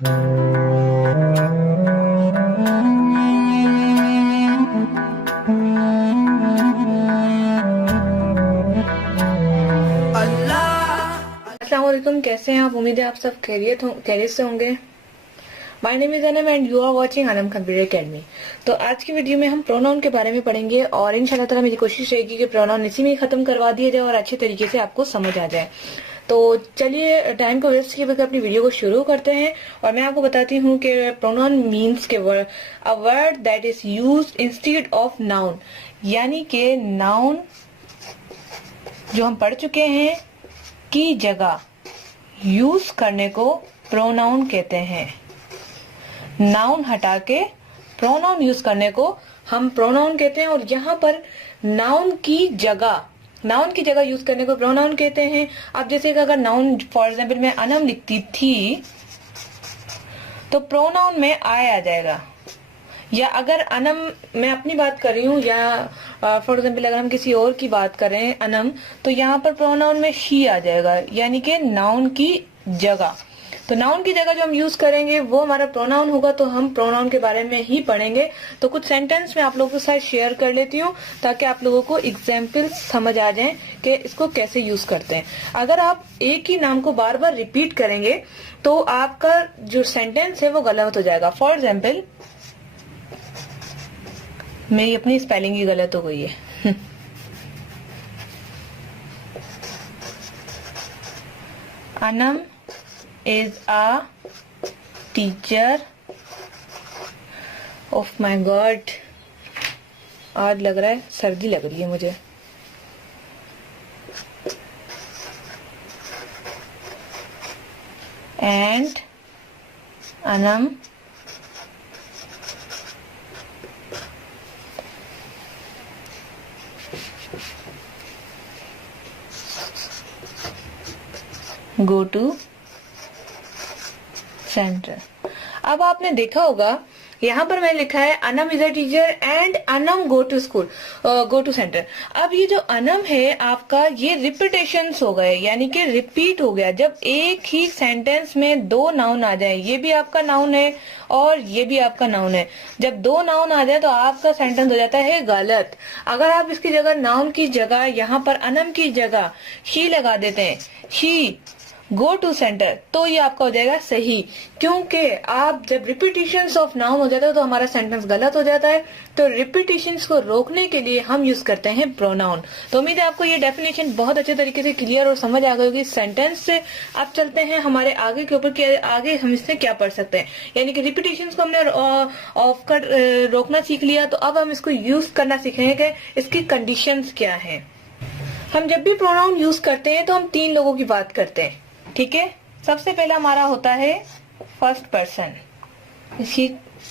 अस्सलाम वालेकुम, कैसे हैं आप? उम्मीद है आप सब खैरियत से होंगे। My name is Anam and you are watching Anam computer academy. तो आज की वीडियो में हम प्रोनाउन के बारे में पढ़ेंगे और इंशाल्लाह ताला मेरी कोशिश रहेगी कि प्रोनाउन इसी में खत्म करवा दिया जाए और अच्छे तरीके से आपको समझ आ जाए। तो चलिए टाइम को वेस्ट किए बगैर अपनी वीडियो को शुरू करते हैं और मैं आपको बताती हूँ कि प्रोनाउन मीन्स के a word that is used instead of noun, यानी कि नाउन जो हम पढ़ चुके हैं की जगह यूज करने को प्रोनाउन कहते हैं। नाउन हटा के प्रोनाउन यूज करने को हम प्रोनाउन कहते हैं और यहाँ पर नाउन की जगह यूज करने को प्रोनाउन कहते हैं। अब जैसे कि अगर नाउन फॉर एग्जाम्पल मैं अनम लिखती थी तो प्रोनाउन में आय आ जाएगा, या अगर अनम मैं अपनी बात कर रही हूँ या फॉर एग्जाम्पल अगर हम किसी और की बात कर रहे हैं अनम, तो यहाँ पर प्रोनाउन में शी आ जाएगा, यानी कि नाउन की जगह। तो नाउन की जगह जो हम यूज करेंगे वो हमारा प्रोनाउन होगा। तो हम प्रोनाउन के बारे में ही पढ़ेंगे। तो कुछ सेंटेंस मैं आप लोगों के साथ शेयर कर लेती हूँ ताकि आप लोगों को एग्जाम्पल समझ आ जाए कि इसको कैसे यूज करते हैं। अगर आप एक ही नाम को बार बार रिपीट करेंगे तो आपका जो सेंटेंस है वो गलत हो जाएगा। फॉर एग्जाम्पल मेरी अपनी स्पेलिंग ही गलत हो गई है। Anam is a teacher of my god, आज लग रहा है सर्दी लग रही है मुझे। And Anam go to centre. अब आपने देखा होगा यहाँ पर मैंने लिखा है Anam is a teacher and Anam go to school, go to centre. अब ये जो अनम है आपका ये रिपीटेशंस हो गए, यानी कि रिपीट हो गया। जब एक ही सेंटेंस में दो नाउन आ जाए, ये भी आपका नाउन है और ये भी आपका नाउन है, जब दो नाउन आ जाए तो आपका सेंटेंस हो जाता है गलत। अगर आप इसकी जगह नाउन की जगह यहाँ पर अनम की जगह शी लगा देते हैं, शी गो टू सेंटर, तो ये आपका हो जाएगा सही। क्योंकि आप जब रिपीटिशंस ऑफ नाउन हो जाता है तो हमारा सेंटेंस गलत हो जाता है। तो रिपीटिशंस को रोकने के लिए हम यूज करते हैं प्रोनाउन। तो उम्मीद है आपको ये डेफिनेशन बहुत अच्छे तरीके से क्लियर और समझ आ गई होगी। सेंटेंस से अब चलते हैं हमारे आगे के ऊपर कि आगे हम इससे क्या पढ़ सकते हैं। यानी कि रिपीटिशंस को हमने ऑफ कर रोकना सीख लिया, तो अब हम इसको यूज करना सीखेंगे कि इसकी कंडीशंस क्या है। हम जब भी प्रोनाउन यूज करते हैं तो हम तीन लोगों की बात करते हैं, ठीक है। सबसे पहला हमारा होता है फर्स्ट पर्सन, इसकी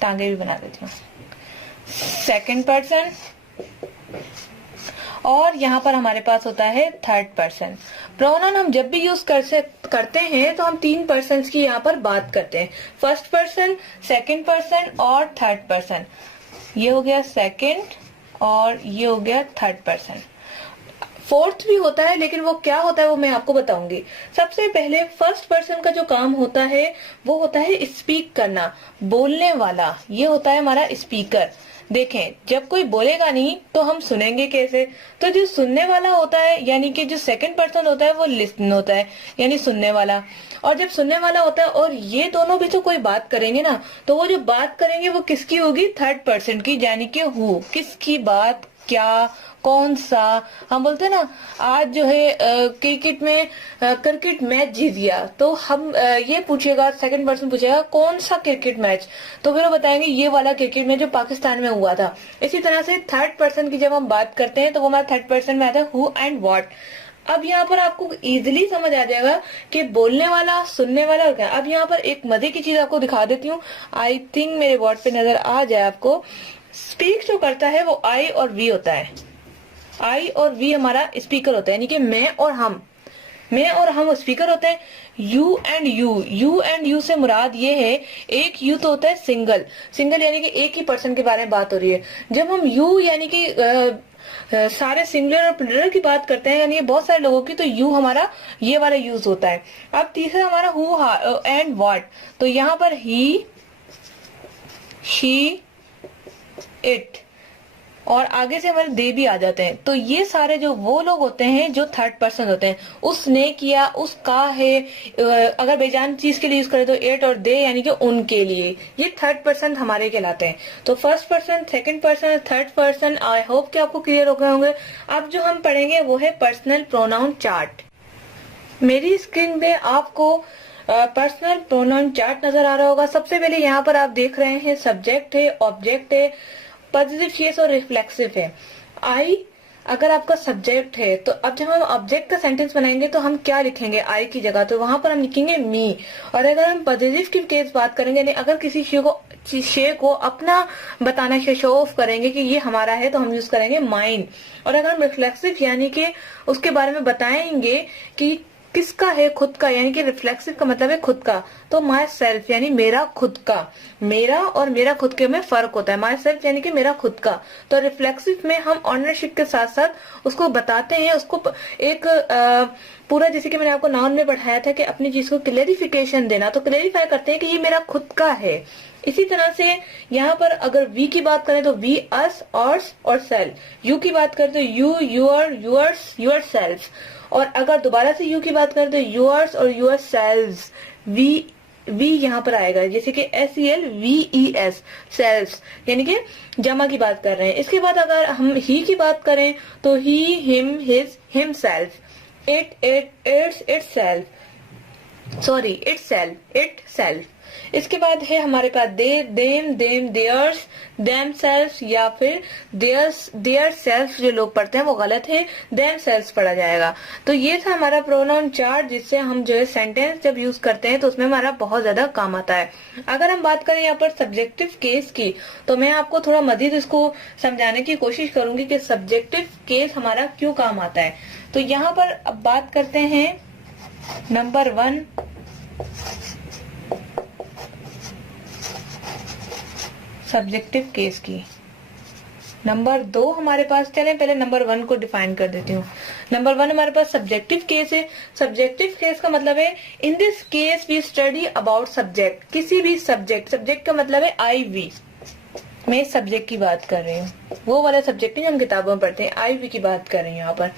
टांगे भी बना देती हूँ, सेकंड पर्सन, और यहाँ पर हमारे पास होता है थर्ड पर्सन। प्रोनाउन हम जब भी यूज करते हैं तो हम तीन पर्सन की यहाँ पर बात करते हैं, फर्स्ट पर्सन, सेकंड पर्सन और थर्ड पर्सन। ये हो गया सेकंड और ये हो गया थर्ड पर्सन। फोर्थ भी होता है, लेकिन वो क्या होता है वो मैं आपको बताऊंगी। सबसे पहले फर्स्ट पर्सन का जो काम होता है वो होता है स्पीक करना, बोलने वाला। ये होता है हमारा स्पीकर। देखें, जब कोई बोलेगा नहीं तो हम सुनेंगे कैसे? तो जो सुनने वाला होता है, यानी कि जो सेकंड पर्सन होता है वो लिसन होता है, यानी सुनने वाला। और जब सुनने वाला होता है और ये दोनों भी तो कोई बात करेंगे ना, तो वो जो बात करेंगे वो किसकी होगी? थर्ड पर्सन की, यानी कि हु, किसकी बात, क्या, कौन सा। हम बोलते हैं ना आज जो है क्रिकेट में क्रिकेट मैच जीत गया, तो हम ये पूछेगा, सेकंड पर्सन पूछेगा कौन सा क्रिकेट मैच, तो फिर वो बताएंगे ये वाला क्रिकेट मैच जो पाकिस्तान में हुआ था। इसी तरह से थर्ड पर्सन की जब हम बात करते हैं तो वो हमारा थर्ड पर्सन में आता है हु एंड व्हाट। अब यहाँ पर आपको इजीली समझ आ जाएगा कि बोलने वाला, सुनने वाला और क्या। अब यहाँ पर एक मजे की चीज आपको दिखा देती हूँ, आई थिंक मेरे बोर्ड पे नजर आ जाए आपको। स्पीक जो करता है वो आई और वी होता है। आई और वी हमारा स्पीकर होता है, यानी कि मैं और हम स्पीकर होते हैं। यू एंड यू से मुराद ये है, एक यू तो होता है सिंगल यानी कि एक ही पर्सन के बारे में बात हो रही है। जब हम यू यानी कि सारे सिंगुलर और प्लूरल की बात करते हैं, यानी बहुत सारे लोगों की, तो यू हमारा ये वाला यूज होता है। अब तीसरा हमारा हु एंड व्हाट, तो यहाँ पर ही, शी, इट और आगे से हमारे दे भी आ जाते हैं। तो ये सारे जो वो लोग होते हैं जो थर्ड पर्सन होते हैं, उसने किया, उसका है, अगर बेजान चीज के लिए यूज करें तो इट और दे यानी कि उनके लिए, ये थर्ड पर्सन हमारे कहलाते हैं। तो first person, second person, third person, I hope कि आपको क्लियर हो गए होंगे। अब जो हम पढ़ेंगे वो है पर्सनल प्रोनाउन चार्ट। मेरी स्क्रीन पे आपको पर्सनल प्रोनाउन चार्ट नजर आ रहा होगा। सबसे पहले यहाँ पर आप देख रहे हैं सब्जेक्ट है, ऑब्जेक्ट है, पॉजिटिव केस और रिफ्लेक्सिव है। आई अगर आपका सब्जेक्ट है, तो अब जब हम ऑब्जेक्ट का सेंटेंस बनाएंगे तो हम क्या लिखेंगे आई की जगह, तो वहां पर हम लिखेंगे मी। और अगर हम पॉजिटिव की केस बात करेंगे, यानी अगर किसी शे को अपना बताना, शो ऑफ करेंगे कि ये हमारा है, तो हम यूज करेंगे माइन। और अगर हम रिफ्लेक्सिव यानी कि उसके बारे में बताएंगे कि किसका है, खुद का, यानी कि रिफ्लेक्सिव का मतलब है खुद का, तो माई सेल्फ यानी मेरा खुद का। मेरा और मेरा खुद के में फर्क होता है। माई सेल्फ यानी कि मेरा खुद का। तो रिफ्लेक्सिव में हम ऑनरशिप के साथ साथ उसको बताते हैं, उसको एक पूरा, जैसे कि मैंने आपको नाउन में पढ़ाया था कि अपनी चीज को क्लेरिफिकेशन देना, तो क्लेरिफाई करते हैं कि ये मेरा खुद का है। इसी तरह से यहाँ पर अगर वी की बात करें तो वी, अस, ऑर्स और सेल्फ। यू की बात करें तो you, your, yours, yourself. और अगर दोबारा से यू की बात करें तो यूअर्स और यूअर सेल्व्स। वी यहाँ पर आएगा, जैसे कि SELVES, सेल्व्स, यानी कि जमा की बात कर रहे हैं। इसके बाद अगर हम ही की बात करें तो he, him, his, himself, itself, itself. इसके बाद है हमारे पास दे, देम, देयर्स, देमसेल्फ या फिर देयर सेल्फ। जो लोग पढ़ते हैं वो गलत है, देम सेल्फ पढ़ा जाएगा। तो ये था हमारा प्रोनाउन चार्ट, जिससे हम जो है सेंटेंस जब यूज करते हैं तो उसमें हमारा बहुत ज्यादा काम आता है। अगर हम बात करें यहाँ पर सब्जेक्टिव केस की, तो मैं आपको थोड़ा मजीद इसको समझाने की कोशिश करूंगी कि सब्जेक्टिव केस हमारा क्यों काम आता है। तो यहाँ पर अब बात करते हैं नंबर 1, सब्जेक्टिव केस की। नंबर 2 हमारे पास, चलें पहले नंबर 1 को डिफाइन कर देती हूँ। नंबर 1 हमारे पास सब्जेक्टिव केस है। सब्जेक्टिव केस का मतलब है in this case we study about subject, किसी भी सब्जेक्ट का मतलब है आई वी। मैं इस सब्जेक्ट की बात कर रही हूँ, वो वाला सब्जेक्ट है जो हम किताबों में पढ़ते हैं, आई वी की बात कर रही हूँ यहाँ पर।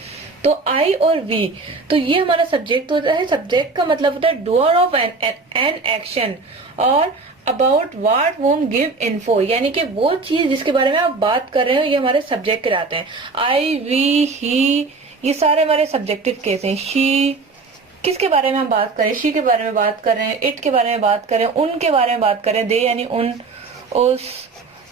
तो आई और वी, तो ये हमारा सब्जेक्ट होता है। सब्जेक्ट का मतलब होता है डूअर ऑफ एन एक्शन और अबाउट व्हाट वोम गिव इन्फो, यानी कि वो चीज जिसके बारे में आप बात कर रहे हो, ये हमारे सब्जेक्ट कहलाते हैं। आई, वी, ही, ये सारे हमारे सब्जेक्टिव केस हैं। शी, किसके बारे में हम बात करें, शी के बारे में बात कर रहे हैं, इट के बारे में बात करें, उनके बारे में बात करें, दे यानी उन, उस,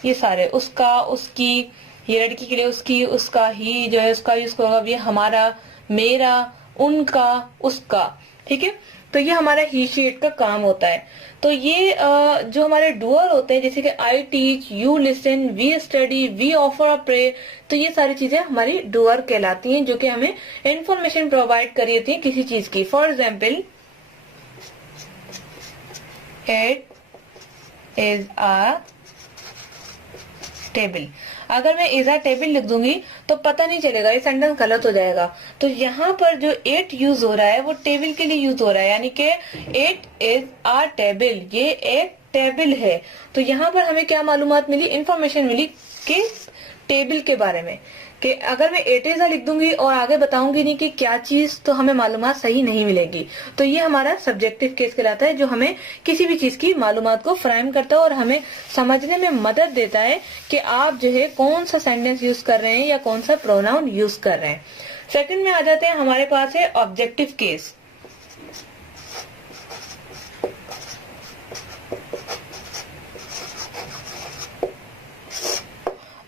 ये सारे, उसका, उसकी, ये लड़की के लिए उसकी, उसका, ही जो है उसका यूज होगा, ये हमारा, मेरा, उनका, उसका, ठीक है। तो ये हमारा ही, शी, इट का काम होता है। तो ये जो हमारे डूअर होते हैं, जैसे कि I teach, you listen, we study, we offer a pray, तो ये सारी चीजें हमारी डूअर कहलाती हैं, जो कि हमें इंफॉर्मेशन प्रोवाइड कर देती है किसी चीज की। For example, it is a table. अगर मैं इज अ टेबल लिख दूंगी तो पता नहीं चलेगा, ये सेंटेंस गलत हो जाएगा। तो यहाँ पर जो इट यूज हो रहा है वो टेबल के लिए यूज हो रहा है, यानी कि इट इज अ टेबल, ये एक टेबल है। तो यहाँ पर हमें क्या मालूमात मिली, इंफॉर्मेशन मिली कि टेबल के बारे में। कि अगर मैं इट इज अ लिख दूंगी और आगे बताऊंगी नहीं कि क्या चीज, तो हमें मालूमात सही नहीं मिलेगी। तो ये हमारा सब्जेक्टिव केस कहलाता है, जो हमें किसी भी चीज की मालूमात को फ्राहम करता है और हमें समझने में मदद देता है कि आप जो है कौन सा सेंटेंस यूज कर रहे हैं या कौन सा प्रोनाउन यूज कर रहे हैं। सेकंड में आ जाते हैं, हमारे पास है ऑब्जेक्टिव केस।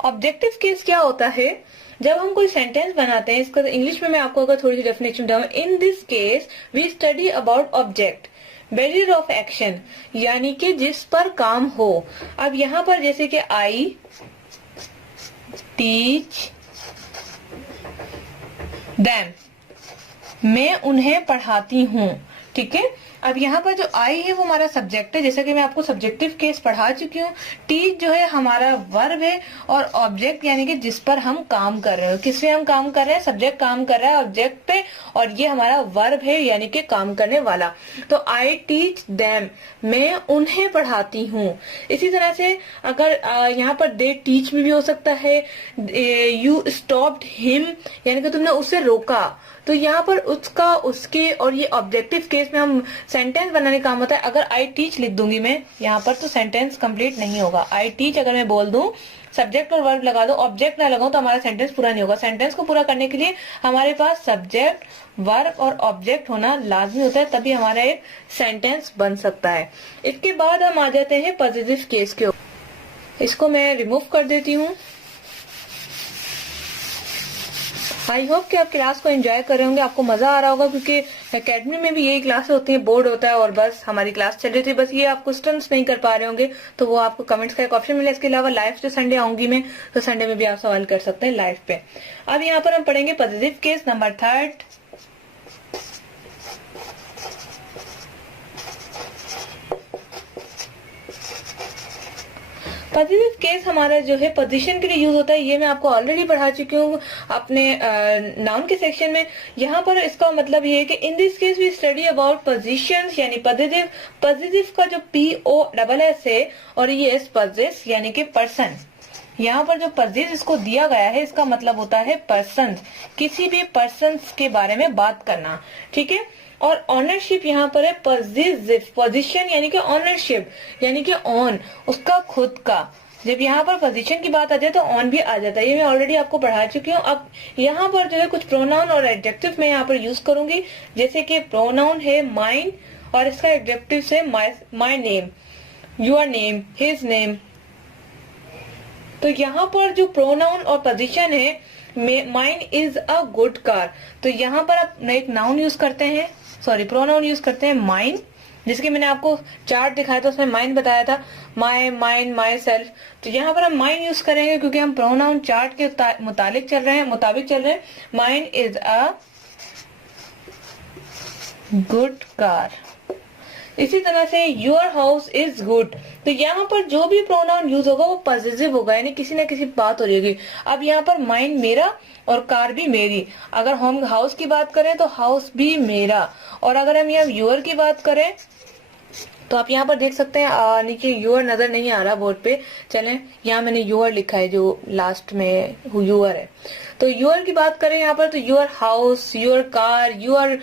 ऑब्जेक्टिव केस क्या होता है, जब हम कोई सेंटेंस बनाते हैं, इसका इंग्लिश में मैं आपको अगर थोड़ी सी डेफिनेशन बताऊं, in this case we study about object barrier of action, यानी कि जिस पर काम हो। अब यहाँ पर जैसे कि आई टीच देम, मैं उन्हें पढ़ाती हूँ, ठीक है। अब यहाँ पर जो आई है वो हमारा सब्जेक्ट है, जैसा कि मैं आपको सब्जेक्टिव केस पढ़ा चुकी हूँ। टीच जो है हमारा वर्ब है और ऑब्जेक्ट यानी कि जिस पर हम काम कर रहे हो। किस पे हम काम कर रहे हैं? सब्जेक्ट काम कर रहा है ऑब्जेक्ट पे और ये हमारा वर्ब है यानी कि काम करने वाला। तो आई टीच देम, मैं उन्हें पढ़ाती हूँ। इसी तरह से अगर यहाँ पर दे टीच में भी हो सकता है। यू स्टॉप्ड हिम यानी कि तुमने उसे रोका। तो यहाँ पर उसका, उसके और ये ऑब्जेक्टिव केस में हम सेंटेंस बनाने का काम होता है। अगर आई टीच लिख दूंगी मैं यहाँ पर तो सेंटेंस कंप्लीट नहीं होगा। आई टीच अगर मैं बोल दूं, सब्जेक्ट और वर्ब लगा दो, ऑब्जेक्ट ना लगाऊं तो हमारा सेंटेंस पूरा नहीं होगा। सेंटेंस को पूरा करने के लिए हमारे पास सब्जेक्ट, वर्ब और ऑब्जेक्ट होना लाजमी होता है, तभी हमारा एक सेंटेंस बन सकता है। इसके बाद हम आ जाते हैं पॉजिटिव केस के ऊपर। इसको मैं रिमूव कर देती हूँ। आई होप कि आप क्लास को एंजॉय कर रहे होंगे, आपको मजा आ रहा होगा, क्योंकि एकेडमी में भी यही क्लास होती है, बोर्ड होता है और बस हमारी क्लास चल रही थी। बस ये आप क्वेश्चंस नहीं कर पा रहे होंगे तो वो आपको कमेंट्स का एक ऑप्शन मिला। इसके अलावा लाइव जो संडे आऊंगी मैं, तो संडे में भी आप सवाल कर सकते हैं लाइव पे। अब यहाँ पर हम पढ़ेंगे positive case number 3। Positive case हमारा जो है पोजीशन के लिए यूज होता है। ये मैं आपको ऑलरेडी पढ़ा चुकी हूँ अपने नाउन के सेक्शन में। यहाँ पर इसका मतलब ये है कि in this case we study about positions, यानी पॉजिटिव। पॉजिटिव का जो POSS है और ये एस पॉजिस यानी कि पर्सन। यहाँ पर जो पॉजिटिव इसको दिया गया है इसका मतलब होता है पर्सन, किसी भी पर्सन के बारे में बात करना, ठीक है। और ऑनरशिप यहाँ पर है पॉजिटिव, पोजीशन यानी कि ऑनरशिप यानी कि ऑन, उसका खुद का। जब यहाँ पर पोजीशन की बात आ जाए तो ऑन भी आ जाता है। ये मैं ऑलरेडी आपको पढ़ा चुकी हूँ। अब यहाँ पर जो है कुछ प्रोनाउन और एडजेक्टिव मैं यहाँ पर यूज करूंगी। जैसे कि प्रोनाउन है माइन और इसका एडजेक्टिव है my name, your name, his name. तो यहाँ पर जो प्रोनाउन और पोजीशन है, mine is a good car, तो यहाँ पर आप एक नाउन यूज करते हैं, सॉरी प्रोनाउन यूज करते हैं माइन, जिसके मैंने आपको चार्ट दिखाया था उसमें माइन बताया था, माई, माइन, माई सेल्फ। तो यहाँ पर हम माइन यूज करेंगे क्योंकि हम प्रोनाउन चार्ट के मुताबिक चल रहे हैं। Mine is a good car. इसी तरह से योर हाउस इज गुड, तो यहाँ पर जो भी प्रोनाउन यूज होगा वो पॉजिटिव होगा, यानी किसी न किसी बात हो रही होगी। अब यहाँ पर माइन मेरा और कार भी मेरी। अगर हम हाउस की बात करें तो हाउस भी मेरा, और अगर हम यहाँ योर की बात करें तो आप यहाँ पर देख सकते हैं नीचे योर नजर नहीं आ रहा बोर्ड पे, चलें यहाँ मैंने योर लिखा है जो लास्ट में योर है। तो योर की बात करें यहाँ पर तो your house, your car, your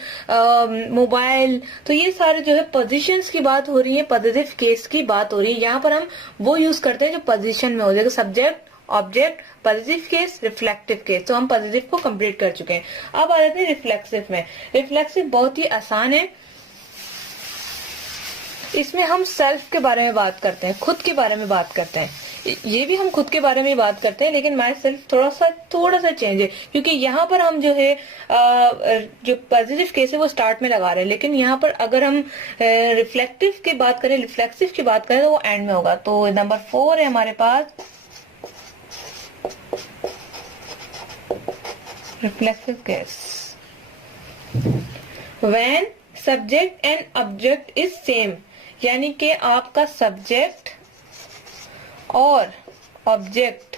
mobile, तो ये सारे जो है पोजीशंस की बात हो रही है, पॉजिटिव केस की बात हो रही है। यहाँ पर हम वो यूज करते हैं जो पोजीशन में हो जाएगा, subject, object, positive case, reflective case. तो हम पॉजिटिव को कंप्लीट कर चुके हैं। अब आ जाते हैं रिफ्लेक्सिव में। रिफ्लेक्सिव बहुत ही आसान है। इसमें हम सेल्फ के बारे में बात करते हैं, खुद के बारे में बात करते हैं। ये भी हम खुद के बारे में बात करते हैं, लेकिन माई सेल्फ थोड़ा सा चेंज है, क्योंकि यहाँ पर हम जो है जो पॉजिटिव केस है वो स्टार्ट में लगा रहे हैं, लेकिन यहाँ पर अगर हम रिफ्लेक्टिव की बात करें, रिफ्लेक्सिव की बात करें तो वो एंड में होगा। तो नंबर 4 है हमारे पास reflexive case. When subject and object is same, यानी कि आपका सब्जेक्ट और ऑब्जेक्ट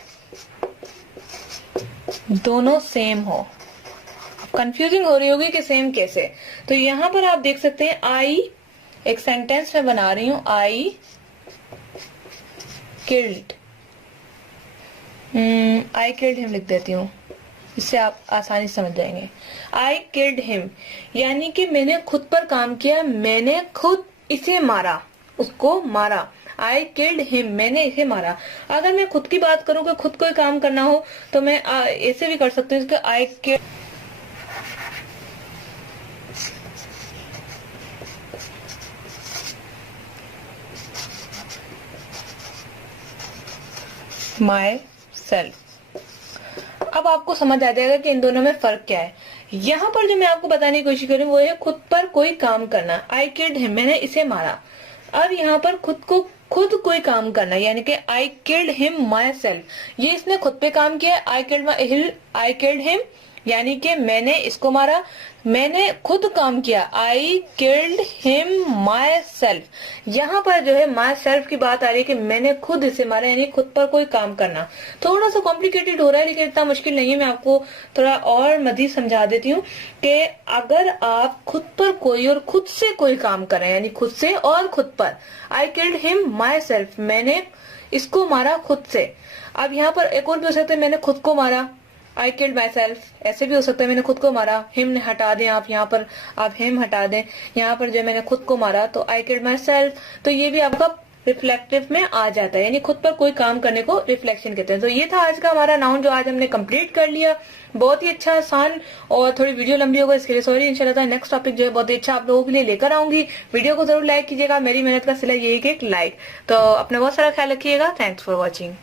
दोनों सेम हो। कंफ्यूजिंग हो रही होगी कि सेम कैसे, तो यहां पर आप देख सकते हैं आई, एक सेंटेंस में बना रही हूं, I killed, I killed him लिख देती हूँ, इससे आप आसानी से समझ जाएंगे। आई किल्ड हिम यानी कि मैंने खुद पर काम किया, मैंने खुद इसे मारा, उसको मारा। आई किल्ड हिम, मैंने इसे मारा। अगर मैं खुद की बात करूं कि खुद कोई काम करना हो तो मैं ऐसे भी कर सकती हूँ, आई किल्ड माई सेल्फ। अब आपको समझ आ जाएगा कि इन दोनों में फर्क क्या है। यहाँ पर जो मैं आपको बताने की कोशिश कर रही हूँ वो है खुद पर कोई काम करना, आई किल्ड हिम, मैंने इसे मारा। अब यहाँ पर खुद कोई काम करना, यानी कि I killed him my self, ये इसने खुद पे काम किया, आई किल्ड हिम यानी कि मैंने इसको मारा, मैंने खुद काम किया, I killed him my self. यहाँ पर जो है माई सेल्फ की बात आ रही है कि मैंने खुद इसे मारा, यानी खुद पर कोई काम करना। थोड़ा सा कॉम्प्लिकेटेड हो रहा है लेकिन इतना मुश्किल नहीं है। मैं आपको थोड़ा और मजीद समझा देती हूँ कि अगर आप खुद पर कोई और खुद से कोई काम कर रहे हैं, यानी खुद से और खुद पर, I killed him my self, मैंने इसको मारा खुद से। अब यहाँ पर एक और भी हो सकता है, मैंने खुद को मारा, आई किल्ड माई सेल्फ, ऐसे भी हो सकता है मैंने खुद को मारा। हिम ने हटा दें आप, यहाँ पर आप हिम हटा दें, यहाँ पर जो मैंने खुद को मारा तो आई किल्ड माई सेल्फ। तो ये भी आपका रिफ्लेक्टिव में आ जाता है, यानी खुद पर कोई काम करने को रिफ्लेक्शन कहते हैं। तो ये था आज का हमारा नाउन जो आज हमने कंप्लीट कर लिया। बहुत ही अच्छा, आसान, और थोड़ी वीडियो लंबी होगा इसके लिए सॉरी। इंशाल्लाह नेक्स्ट टॉपिक जो है बहुत ही अच्छा आप लोगों के लिए लेकर आऊंगी। वीडियो को जरूर लाइक कीजिएगा, मेरी मेहनत का सिला यही कि एक लाइक। तो अपना बहुत सारा ख्याल रखिएगा। Thanks for watching.